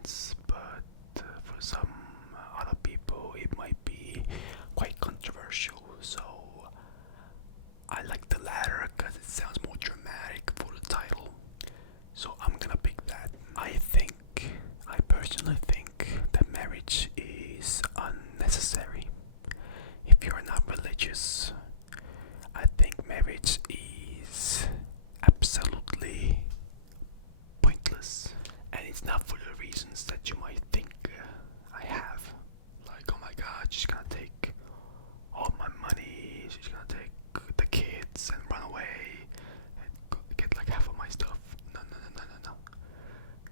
stance, but for some other people it might be quite controversial. So I like the latter because it sounds more dramatic for the title. So I'm gonna pick that. I personally think that marriage is unnecessary. If you're not religious, I think marriage is absolutely pointless. And it's not for the reasons that you might think I have. Like, oh my god, she's gonna take all my money, she's gonna take the kids and run away and get like half of my stuff. No, no, no, no, no, no.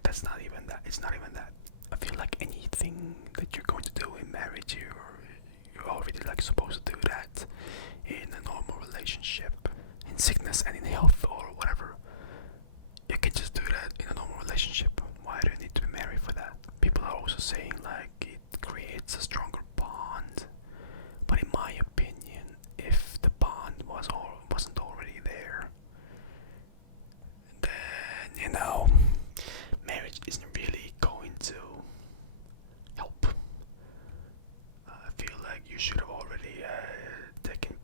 That's not even that. It's not even that. I feel like anything that you're going to do in marriage, you're already like supposed to do that in a normal relationship, in sickness and in health or whatever. You can just do that in a normal relationship. Why do you need to be married for that? People are also saying like it creates a stronger bond, but in my opinion, if the bond wasn't already there, then marriage isn't really going to help. I feel like you should have already taken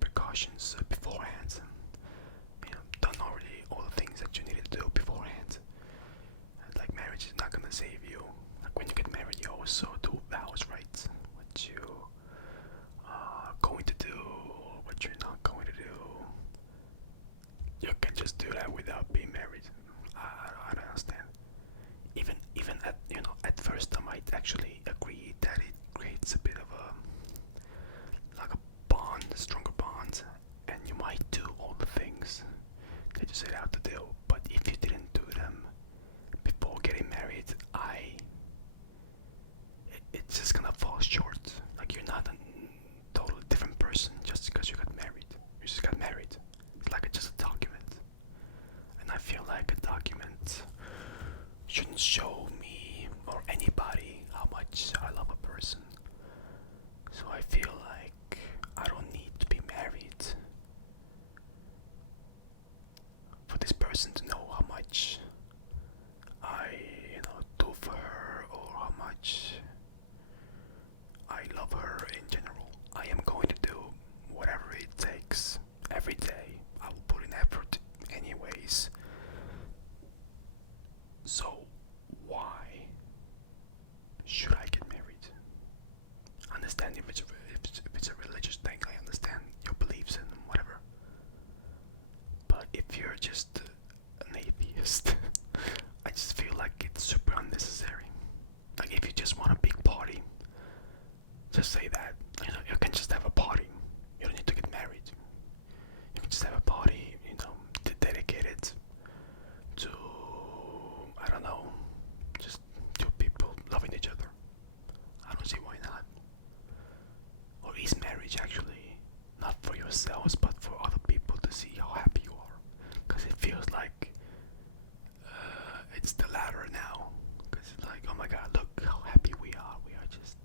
precautions beforehand, and done already all the things that you needed to do beforehand. And, like, marriage is not gonna save you. Like, when you get married, you also do vows, right? What you are going to do, what you're not going to do. You can just do that without being married. I don't understand. Even at first, I might actually agree that it creates a bit of a bond, a stronger bond, and you might do all the things that you set out to do. But if you didn't do them before getting married, it's just gonna fall short. Like, you're not a totally different person just because you got married. You just got married. It's like it's just a document, and I feel like a document shouldn't show me or anybody how much I love a person. So I feel like I don't need to be married for this person to know how much I, do for her, or how much I love her in general. I am going to do whatever it takes every day. I will put in effort anyways. So why should I get married? I understand if it's a religious thing. I understand your beliefs and whatever. But if you're just an atheist, I just feel like it's super unnecessary. Like, if you just want a big party, just say that. You can just have a party. You don't need to get married. You can just have a party, dedicated to, I don't know, just two people loving each other. I don't see why not. Or is marriage actually not for yourselves but for other people to see how happy you are? Because it feels like it's the latter now. Because it's like, oh my god, look how happy we are. We are just,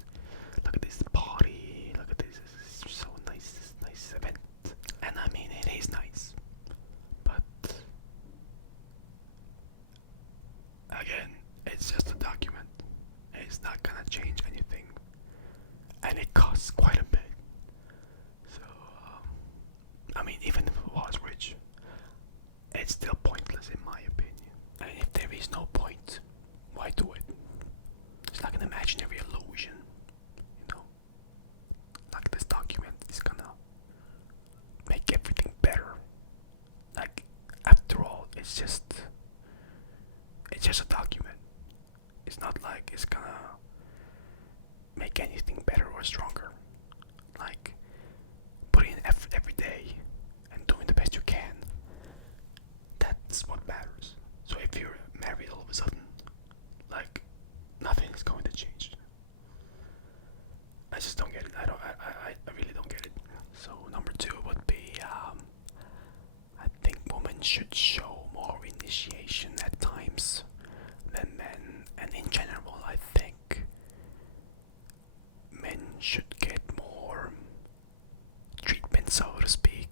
look at this party. Look at this. This is so nice. This nice event. And I mean, it is nice. But again, it's just a document. It's not gonna change anything. And it costs quite a bit. So, I mean, even if it was rich, it's still pointless in my opinion. And if there is no point, why do it? It's like an imaginary illusion, Like, this document is gonna make everything better. Like, after all, it's just a document. It's not like it's gonna make anything better or stronger. Like, putting in effort every day and doing the best you can, that's what matters. So if you're married all of a sudden, like, nothing is going to change. I just don't get it. I really don't get it. So number 2 would be, I think women should show more initiation at times than men, and in general, I think men should get more treatment, so to speak,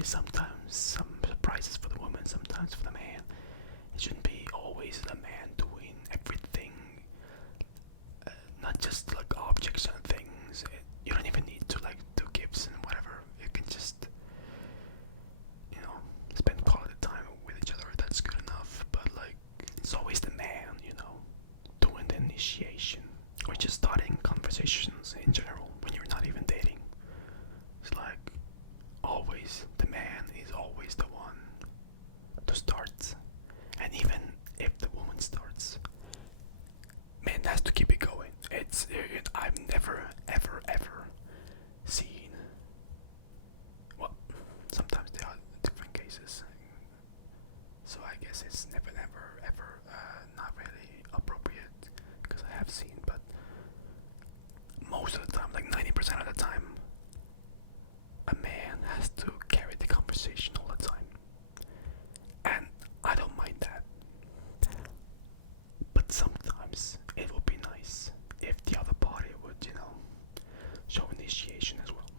responsibilities, sometimes some surprises for the woman, sometimes for the man. It shouldn't be always the man doing everything, not just like objects and things. You don't even need to like do gifts and whatever. You can just, you know, spend quality time with each other. That's good enough. But like, it's always the man, you know, doing the initiation or just starting conversations in general when you're not even dating. It's like always the man is always the one to start, and even if the woman starts, man has to keep it going. I've never ever seen. Well, sometimes there are different cases, so I guess it's never ever not really appropriate because I have seen, but most of the time, like 90% of the time, a man has to carry the conversation all the time. And I don't mind that. But sometimes it would be nice if the other party would, you know, show initiation as well.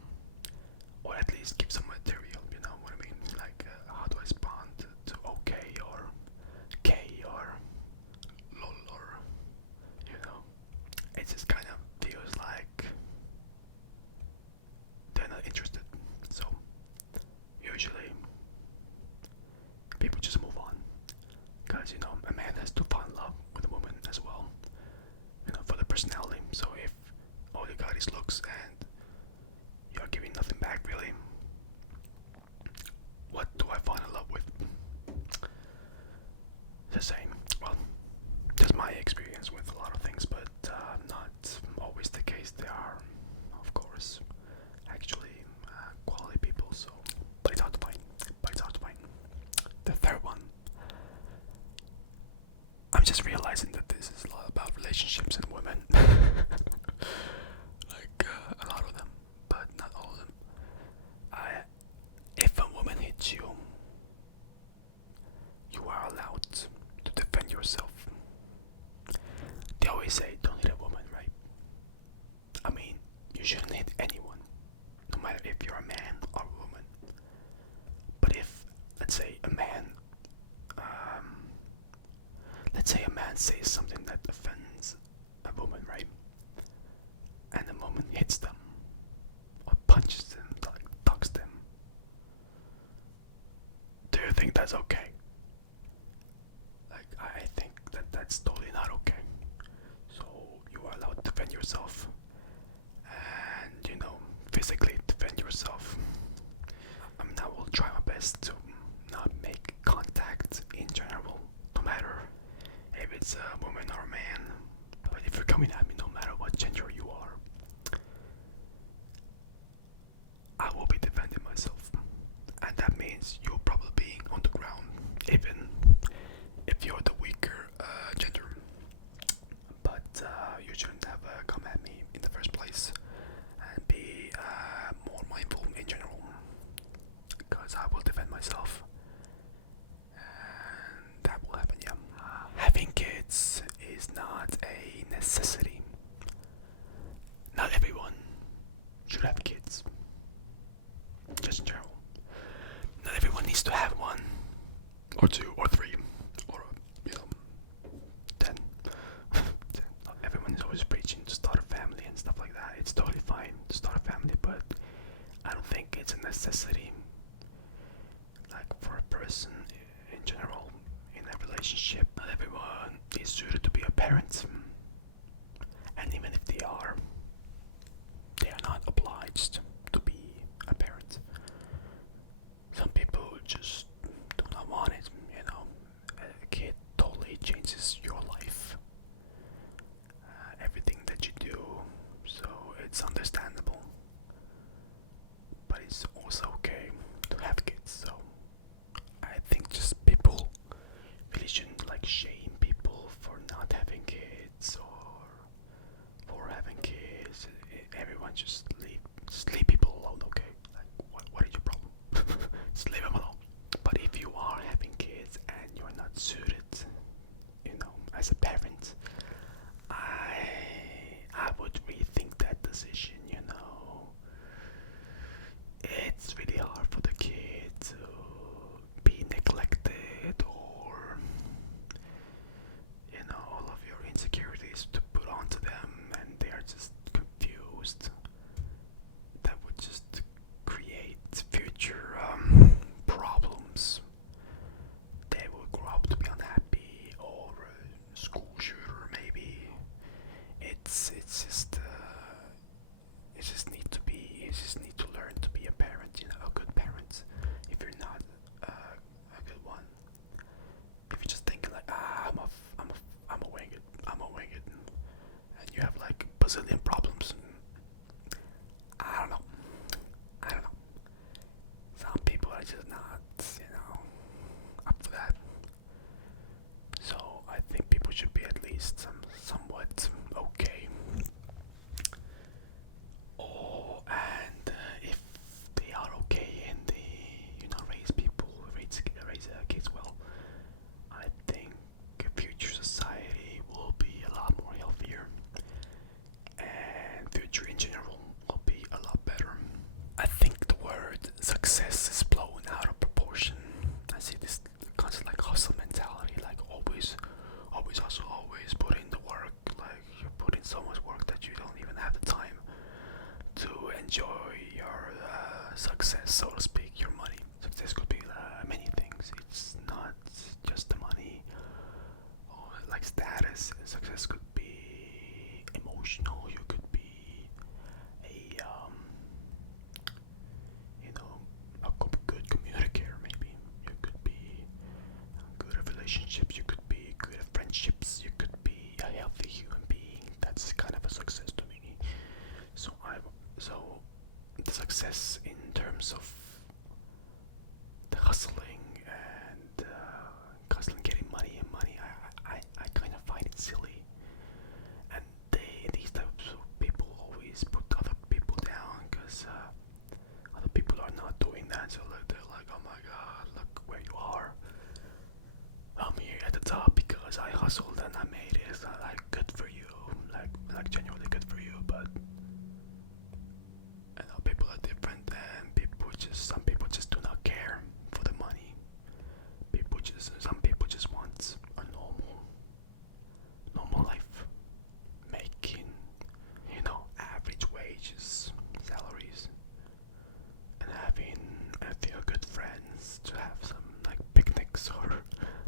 Or at least give some material, you know what I mean? Like, how do I respond to okay or K or lol or, you know? It just kind of feels like they're not interested. So, usually, people just move on. Because, you know, a man has to fall in love with a woman as well. You know, for the personality. So if all you got is looks and you're giving nothing back, really, what do I fall in love with? The same. Well, that's my experience with a lot of things, but not always the case. There are, of course, actually quality people, so but it's hard to find. The third one, I'm just realizing that this is a lot about relationships and women. Like a lot of them, but not all of them. If a woman hits you, you are allowed to defend yourself. They always say don't hit a woman, right? I mean, you shouldn't hit anyone, no matter if you're a man or a woman. But if, let's say, a man says something that offends a woman, right? And the woman hits them, or punches them, like tucks them. Do you think that's okay? Like, I think that that's totally not okay. So you are allowed to defend yourself, and you know, physically defend yourself. I mean, I will try my best to not make contact in general, no matter if it's a woman or a man. But if you're coming at me, no matter what gender you are, I will be defending myself. And that means you're probably being on the ground, even if you're the weaker gender. But you shouldn't have come at me in the first place, and be more mindful in general, because I will defend myself. And that will happen, yeah. Having kids is not a necessity. Not everyone should have kids. Just in general. Not everyone needs to have one, or two, or three, or, you know, 10. Everyone is always preaching to start a family and stuff like that. It's totally fine to start a family, but I don't think it's a necessity. Like, for a person in general, in a relationship, not everyone is suited to be a parent. And even if they are not obliged to be a parent. Some people just do not want it, you know. A kid totally changes your life. Everything that you do, so it's understandable. But it's also okay to have kids, so I think just people really shouldn't like shame people for not having kids least somewhat okay. Oh, and if they are okay and they, raise people, raise kids well, I think a future society will be a lot more healthier, and future in general will be a lot better. I think the word success is blown out of proportion. I see this constant like hustle mentality, like always hustle, always put in the work. Like you put in so much work that you don't even have the time to enjoy your success, so to speak, your money. Success could be many things. It's not just the money or like status. Success could be emotional. You could be a a good communicator. Maybe you could be good at relationships. You could be good at friendships. You could be a healthy human being. That's kind of a success to me. So the success in terms of the hustling and constantly getting money and money, I kind of find it silly. And these types of people always put other people down because other people are not doing that. So like they're like, oh my god, look where you are. I'm here at the top because I hustled and I made it. It's not like good for you, like genuinely good for you, but people are different, and some people just do not care for the money. Some people just want a normal life, making, average wages, salaries, and having a few good friends to have some like picnics or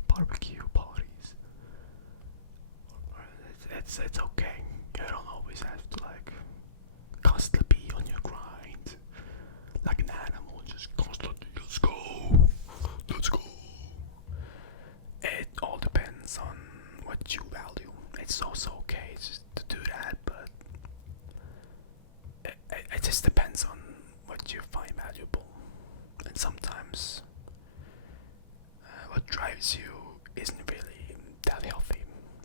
barbecue parties. It's okay. You don't always have to like constantly be on your grind like an animal, just constantly let's go. It all depends on what you value. It's also okay just to do that, but it just depends on what you find valuable. And sometimes what drives you isn't really that healthy,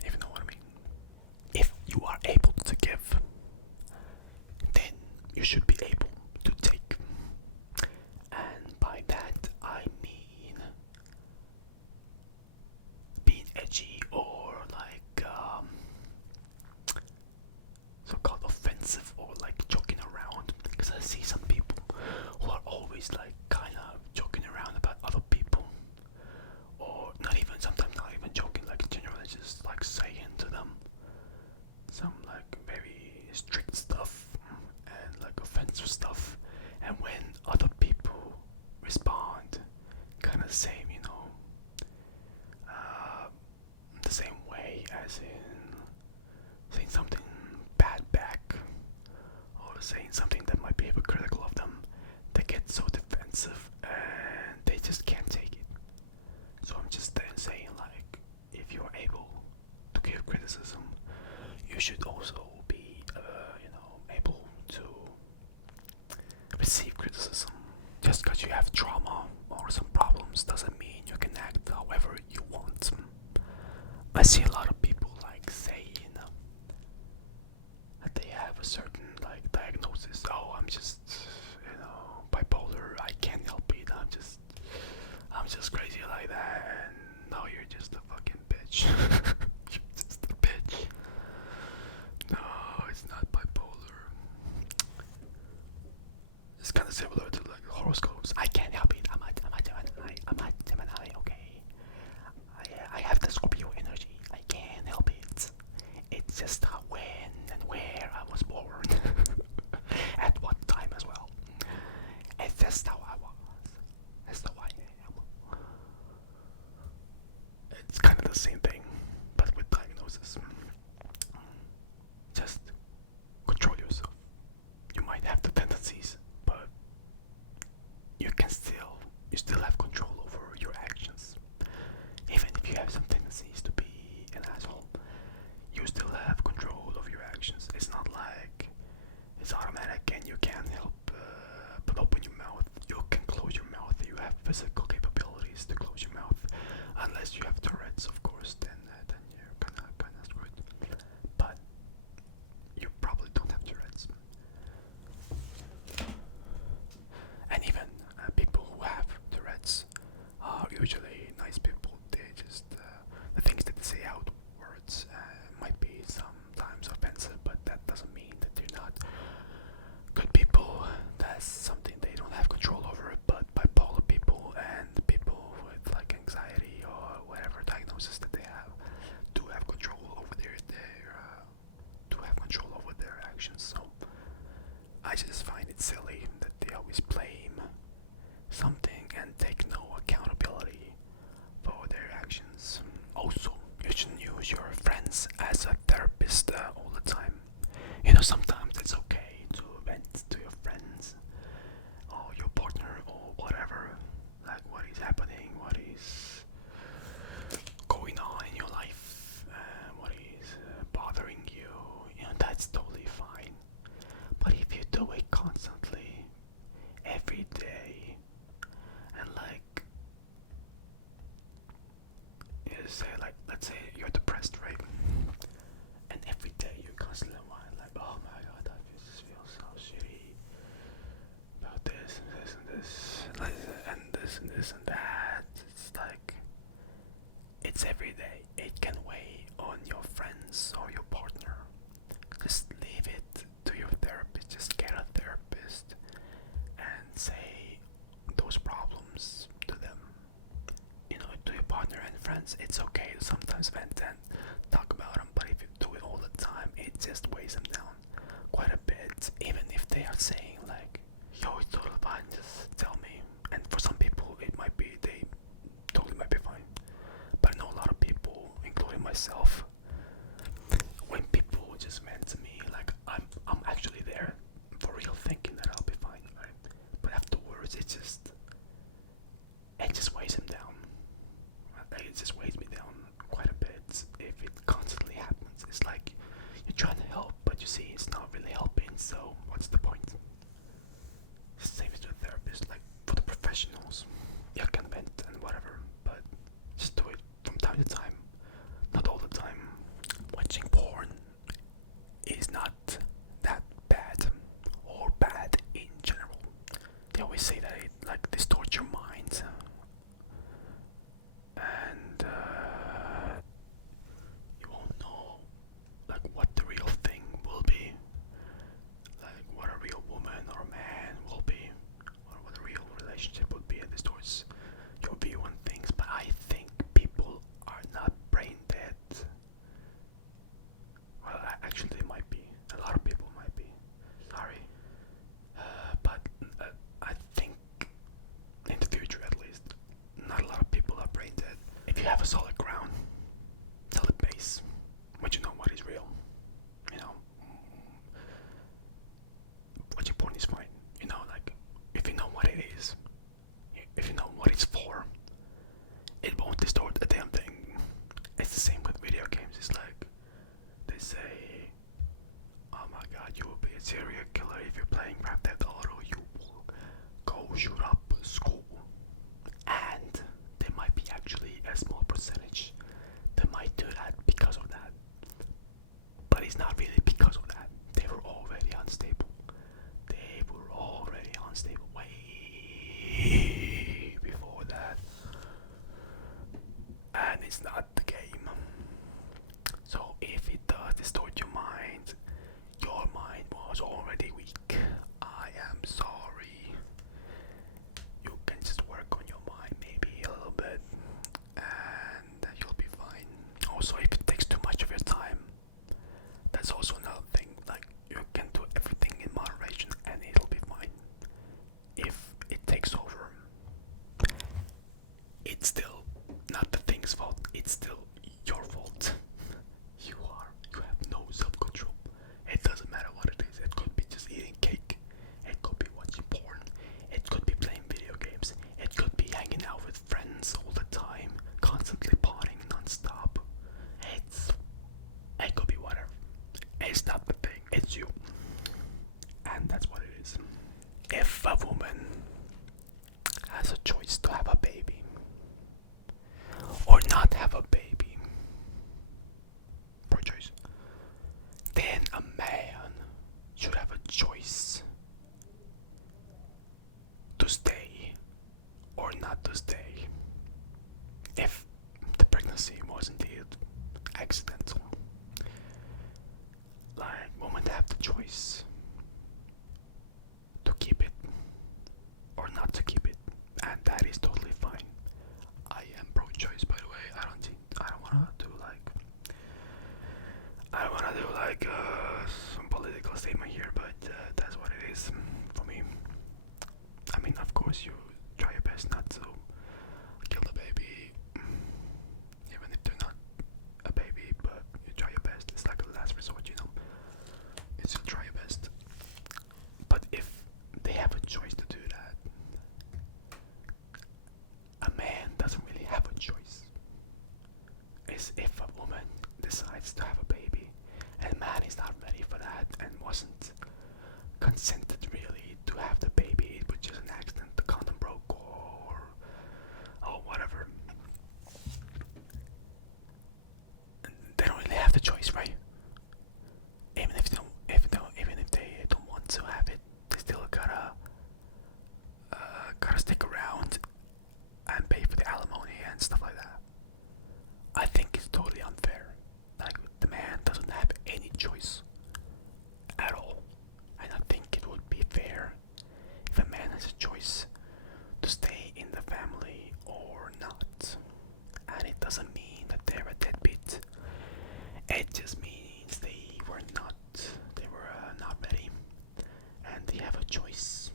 if you know what I mean. If you are able to give, then you should be able to take. And by that I mean being edgy or like so-called offensive or like joking around. Because I see some people who are always like kind of joking around about other people, or sometimes not even joking, like generally just like saying to them some like very strict stuff and like offensive stuff, and when other people respond kind of same, the same way, as in saying something bad back or saying something that might be hypocritical of them, they get so defensive and they just can't take it. So I'm just then saying, like, if you're able to give criticism, you should also be able to receive criticism. Just because you have trauma or some problems doesn't mean you can act however you want. I see a lot of people like saying that they have a certain like diagnosis. Oh, I'm just bipolar. I can't help it. I'm just crazy like that. And no, you're just a fucking bitch. You're just a bitch. No, it's not bipolar. It's kind of similar to like horoscopes. I can't help it. I'm a Gemini. Okay. I have the Scorpio energy. I can't help it. It's just when and where I was born, at what time as well. It's just how I was. That's how I am. It's kind of the same thing, but with diagnosis. Just control yourself. You might have the tendencies, but you still have control over your actions. Even if you have some tendencies to be an asshole, you still have control of your actions. It's not like it's automatic and you can't help but open your mouth. You can close your mouth. You have physical capabilities to close your mouth, unless you have Tourette's, of course. Then you're kind of screwed. just say, like, let's say you're depressed, right? And every day you constantly whine, like, oh my god, I just feel so shitty about this and this and this, and this and this and that. It's like, it's every day. It can weigh on your friends or your partner. Just leave it to your therapist. Just get a therapist and say those problems to them. You know, to your partner and friends, it's okay to sometimes vent and talk about them, but if you do it all the time, it just weighs them down quite a bit. Even if they are saying like, yo, it's totally fine, just tell me. And for some people, it might be, they totally might be fine. But I know a lot of people, including myself, when people just vent to me, like, I'm actually there for real, thinking that I'll be fine, right? But afterwards, it just weighs him down. Like, it just weighs me down quite a bit if it constantly happens. It's like you're trying to help, but you see it's not really helping, so what's the point? Just save it to a therapist. Like, for the professionals, you can vent and whatever, but just do it from time to time, not all the time. Watching porn is not that bad, or bad in general. They always say that it like distorts your mind, and you won't know like what the real thing will be, like what a real woman or man will be, or what a real relationship would be. It distorts your view on things. But I think people are not brain dead. Well, actually, they might be. A lot of people might be. Sorry. But I think in the future, at least, not a lot of people are brain dead. If you have a solid ground, solid base, but you know what is real, you know, watching porn is fine. You know, like, if you know what it is, if you know what it's for, it won't distort a damn thing. It's the same with video games. It's like, they say, oh my god, you will be a serial killer if you're playing Grand Theft Auto. You will go shoot up a school. And there might be actually a small percentage that might do that because of that. But it's not really because of that. They were already unstable. They were already unstable way before that. And it's not the game. So if it does distort your mind was already weak. I am sorry. You can just work on your mind maybe a little bit, and you'll be fine. Also, if it takes too much of your time, that's also another thing. Like, you can do everything in moderation and it'll be fine. If it takes over, it's still not the thing's fault, it's still your fault. You have no self-control. It doesn't matter what it is. It could be just eating cake, it could be watching porn, it could be playing video games, it could be hanging out with friends all the time, constantly partying non-stop. It could be whatever. It's not the thing, it's you. And that's what it is. If a woman has a choice to have a baby or not have a baby, pro-choice, then a man should have a choice to stay or not to stay if the pregnancy was indeed accidental. Like, women have the choice to keep it or not to keep it, and that is totally fine. I am pro-choice, by the way. I don't wanna do like some political statement here, but that's what it is for me. I mean, of course, you try your best not to kill the baby, even if they're not a baby, but you try your best. It's like a last resort, you know. You still try your best. But if they have a choice to do that, and stuff like that. I think it's totally unfair. Like, the man doesn't have any choice at all. And I think it would be fair if a man has a choice to stay in the family or not. And it doesn't mean that they're a deadbeat. It just means they were not ready, and they have a choice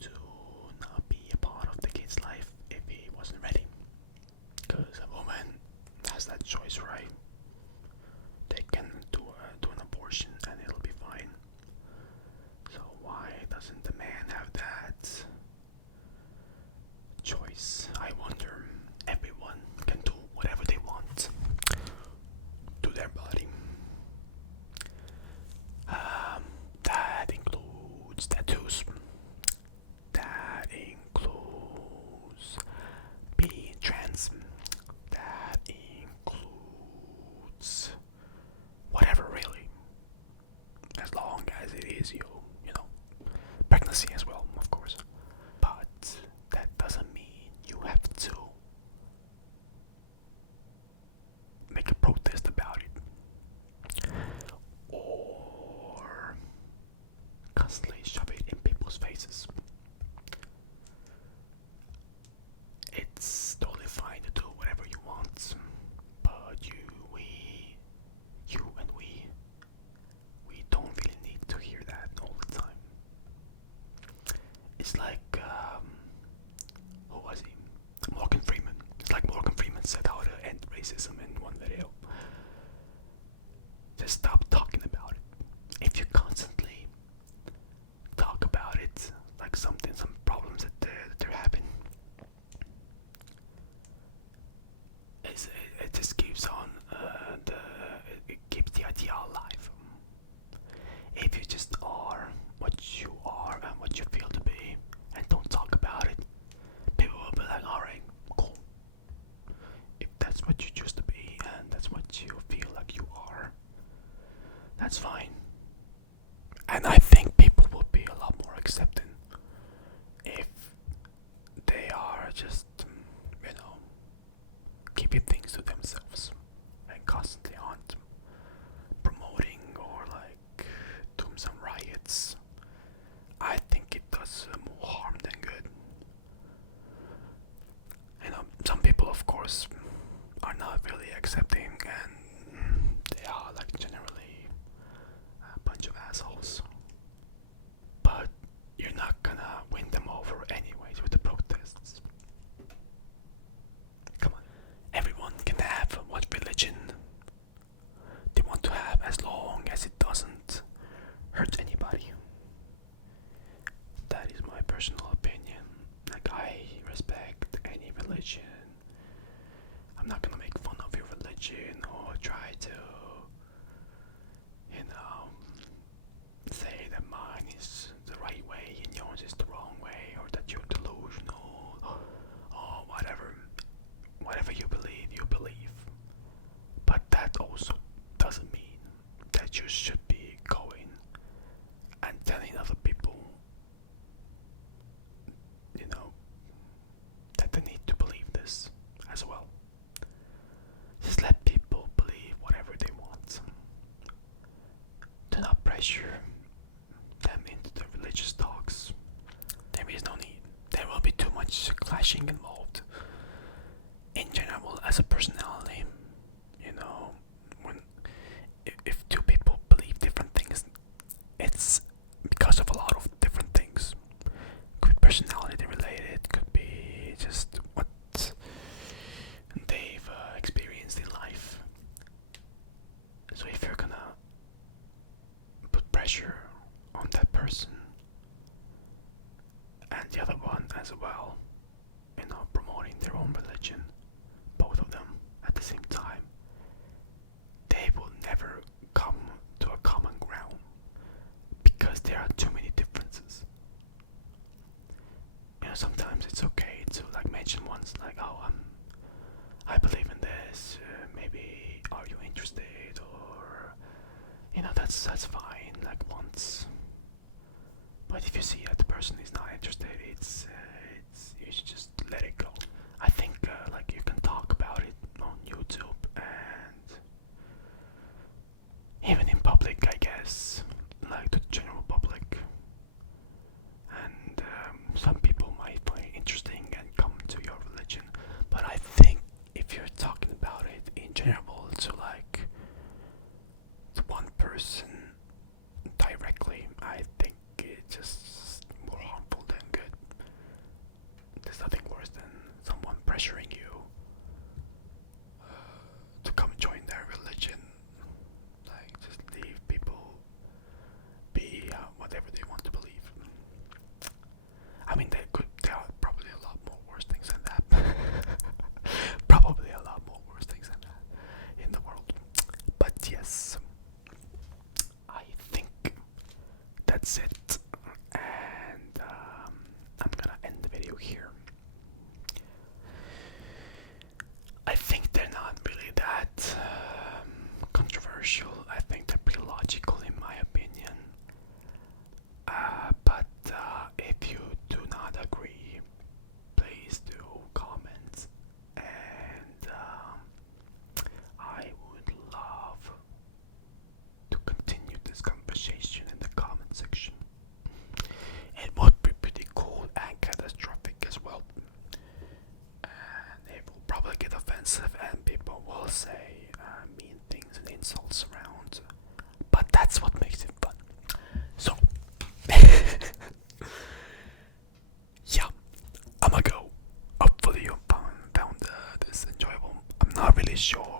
to not be a part of the kid's life if he wasn't ready. Because a woman has that choice, right? They can do an abortion and it'll be fine. So why doesn't the man have that choice? I wonder. Everyone can do whatever they want to their body. That includes tattoos. That includes being trans. That includes whatever, really. As long as it is you know, pregnancy as well, of course. But that doesn't mean you have to make a protest about it or constantly shove it in people's faces. It's totally fine to do whatever you want, but we don't really need to hear that all the time. It's like, who was he? Morgan Freeman. It's like Morgan Freeman said how to end racism in one video. Just stop talking about it. If you constantly talk about it, like some problems that they're having, it just keeps on it keeps the idea alive. If you just are what you are and what you feel to be, and don't talk about it, people will be like, alright, cool. If that's what you choose to be and that's what you feel like you are, that's fine. And I think people will be a lot more accepting if they are just, keeping things to themselves and constantly aren't promoting or like doing some riots. I think it does more harm than good. Some people, of course, are not really accepting, and they are like generally a bunch of assholes. But you're not gonna win them over anyways with the protests. Come on. Everyone can have what religion they want to have as long as it doesn't hurt anybody. That is my personal opinion. Like, I respect any religion. I'm not gonna make fun of your religion or try to, say that mine is the right way and yours is the wrong way, or that you're delusional, or whatever. Whatever you believe. But that also doesn't mean that you should be going and telling other people, that they need to believe this as well. Just let people believe whatever they want. Do not pressure them into the religious talks. There is no need. There will be too much clashing involved. In general, as a personality, if two people believe different things, it's because of a lot of different things. Could be personality related, could be just what they've experienced in life. So if you're gonna put pressure on that person and the other one as well, promoting their own religion, both of them at the same time, they will never come to a common ground because there are too many differences. Sometimes it's okay to like mention once, like, oh, I believe in this. Maybe are you interested? Or that's fine. Like once. But if you see that the person is not interested, it's you should just let it go. offensive and people will say mean things and insults around. But that's what makes it fun. So, yeah, I'ma go. Hopefully you found this enjoyable. I'm not really sure